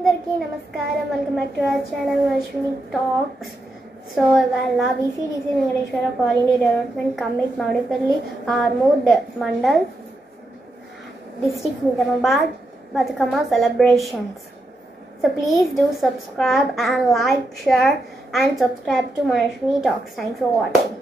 అందరికీ నమస్కారం. Welcome back to our channel Ashwini talks. So ఇవాళ VCDC Venkateswara colony development committee Moudipalli Armoor mandal district Nizamabad Bathukamma celebrations. So please do subscribe and like, share and subscribe to Ashwini Talks. Thanks for watching.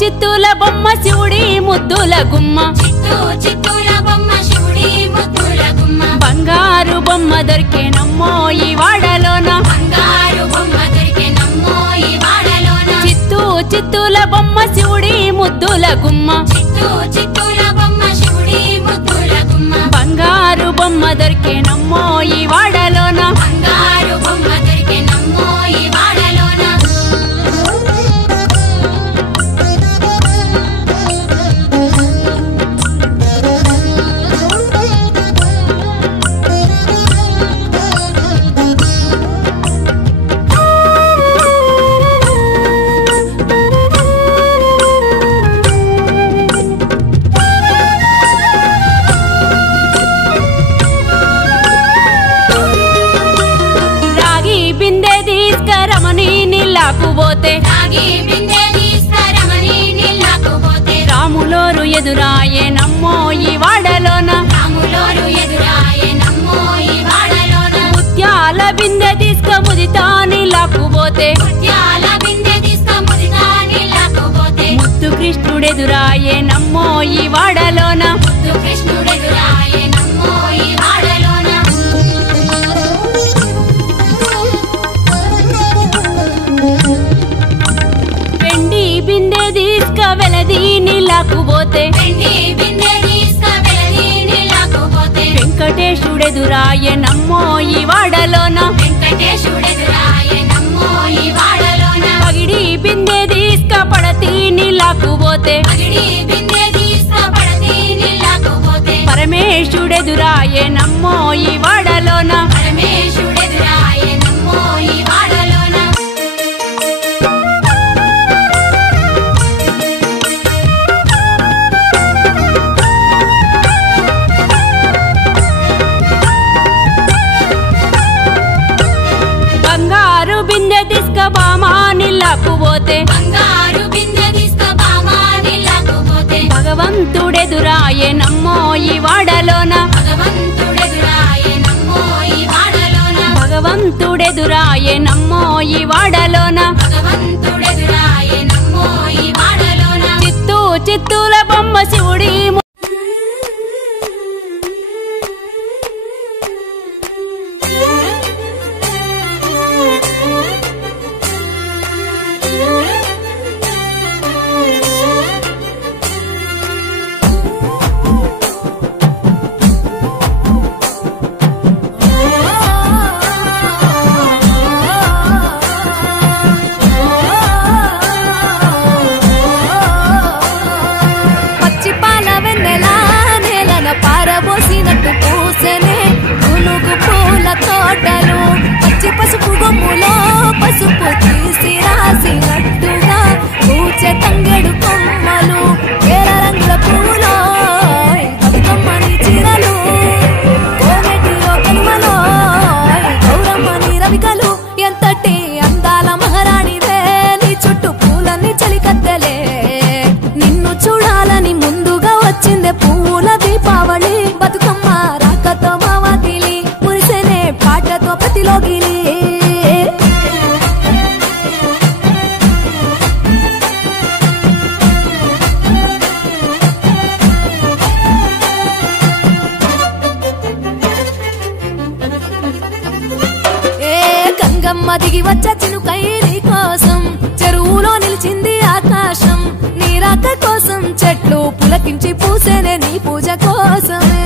చిత్తూల బొమ్మ శివుడి ముద్దుల గుమ్మ, చిత్తూల బొమ్మ శివుడి ముద్దుల గుమ్మ, బంగారు బొమ్మ దొరికే నమ్మో ఈ వాడలోన, బంగారు బొమ్మ దొరికే నమ్మో ఈ వాడలోన. చిత్తూల బొమ్మ శివుడి ముద్దుల గుమ్మ, చిత్తూల బొమ్మ శివుడి ముద్దుల గుమ్మ, బంగారు బొమ్మ దొరికే నమ్మో ఈ వాడలోన, బంగారు బొమ్మ దొరికే నమ్మో ఈ వాడలోన. రాములోరు ఎదురాయే నమ్మో ఈ వాడలోన, రాములోరు ఎదురాయే నమ్మో ఈ వాడలోన. ముత్యాల బిందె తీసుక ముదితా నీళ్ళకుపోతే, ముత్యాల బిందె తీసుక ముదితా నీళ్ళకుపోతే, ముత్తు కృష్ణుడెదురాయే నమ్మో ఈ వాడలోన, ముత్తు కృష్ణుడెదురాయే నమ్మో ఈ వాడలోన. వెండి బిందె తీసుక వెలది నీళ్ళకుపోతే, వెంకటేశుడెదురాయే నమ్మో ఈ వాడలోన, పగిడి బిందె తీసుక పడతి నీళ్ళకుపోతే, పరమేశుడెదురాయే నమ్మో ఈ వాడలోన, బంగారు బిందె తీసుక బామా నీళ్ళకుపోతే, భగవంతుడెదురాయే నమ్మో ఈ వాడలోన, భగవంతుడెదురాయే నమ్మో ఈ వాడలోన. చిత్తూల బొమ్మ శివుడి పసుపు గొమ్ములో పసుపు తీసి రాసినట్టుగా పూచె తంగెడు కొమ్మలు, వేల రంగుల పూలో బతుకమ్మని చీరలు, కోమెటిలో కనుమలో గౌరమ్మని రవికలు. ఎంతటి అందాల మహారాణివే, నీ చుట్టూ పూలన్నీ చలికత్తెలే. నిన్ను చూడాలని ముందుగా వచ్చిందే పూల దీపావళి. బతుకమ్మ రాకతో మావాకిలి మురిసెనే పాటతో ప్రతిలోగిలి. గంగమ్మ దిగి వచ్చ చినుకై నీ కోసం, చెరువులో నిలిచింది ఆకాశం. నీ రాక కోసం చెట్లు పులకించి పూసేనే నీ పూజ కోసమే.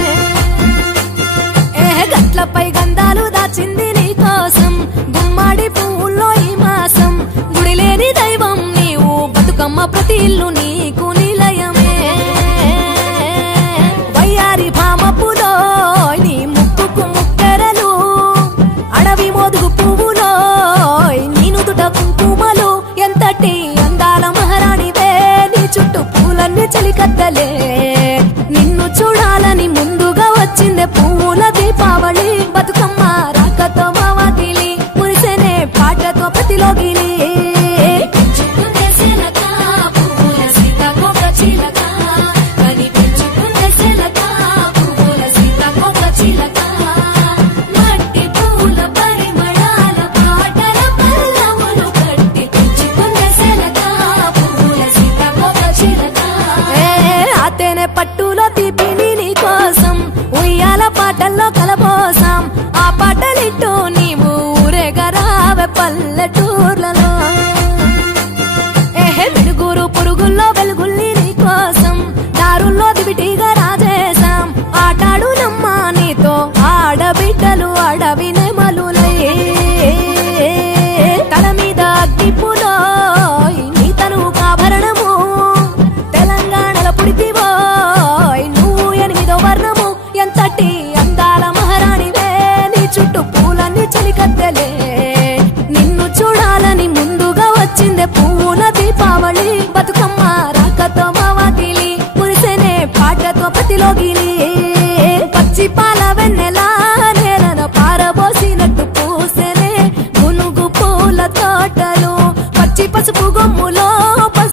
గట్లపై గంధాలు దాచింది నీ కోసం, గుమ్మాడి పువ్వుల్లో ఈ మాసం. గుడిలేని దైవం నీవు, బతుకమ్మ ప్రతి ఇల్లు నీకు నిలయమే. వయ్యారి పల్లెటూర్లలో ఏహే మినుగురు పురుగుల్లో వెలుగుల్ని నీ కోసం దారుల్లో దివిటీగా రాజేశాం ఆటాడు నమ్మా నీతో ఆడబిడ్డలు అడవి నెమలులై తల మీద అగ్గిపులో నీ తను కాభరణము తెలంగాణలో పుడితివో నువ్వు 8వ వర్ణము ఎంతటి అందాల మహారాణివే నీ చుట్టూ పూలన్నీ చలికత్తెలే నిన్ను చూడాలని ముందుగా వచ్చిందే పువ్వుల దీపావళి బతుకమ్మ రాకతో మావాకిలి మురిసేనే పాటతో ప్రతిలోగిలి పచ్చి పాల వెన్నె